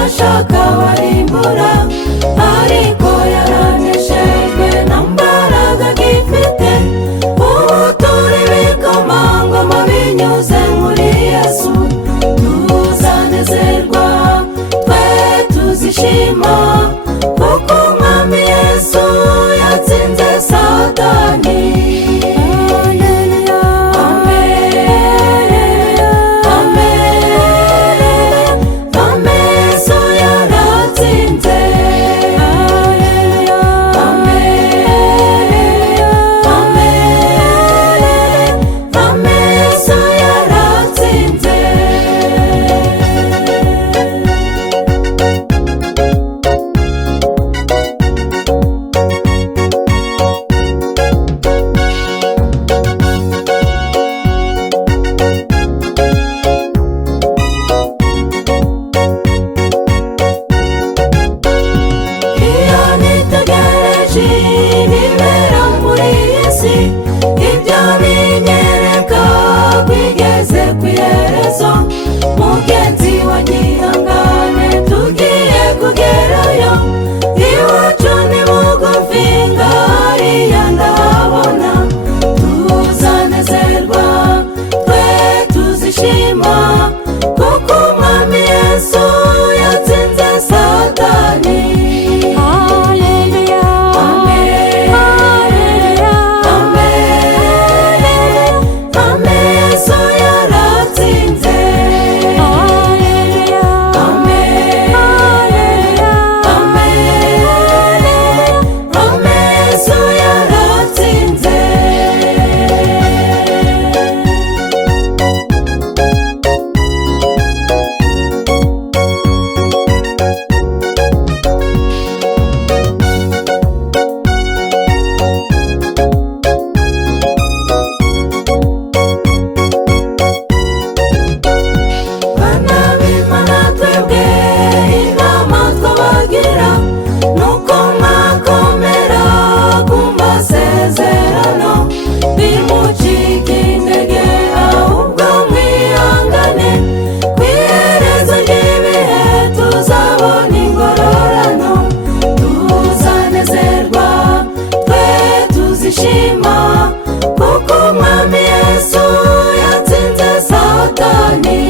ashaka barimbura, ariko yaraneshejwe nta mbaraga agifite. Ubu turi ibikomangoma binyuze muri Yesu, tuzanezerwa twe tuzishima, kuko umwami Yesu yatsinze Satani. Ibyo binyereka kwigeze ku iherezo, mugenzi wa gihangane tugiye kugerayo. Iwacu ni bugufi ngahariya ndahabona, tuzanezerwa twe tuzishima, kuko umwami Yesu yatsinze Satani. Kuko umwami Yesu yatsinze Satani.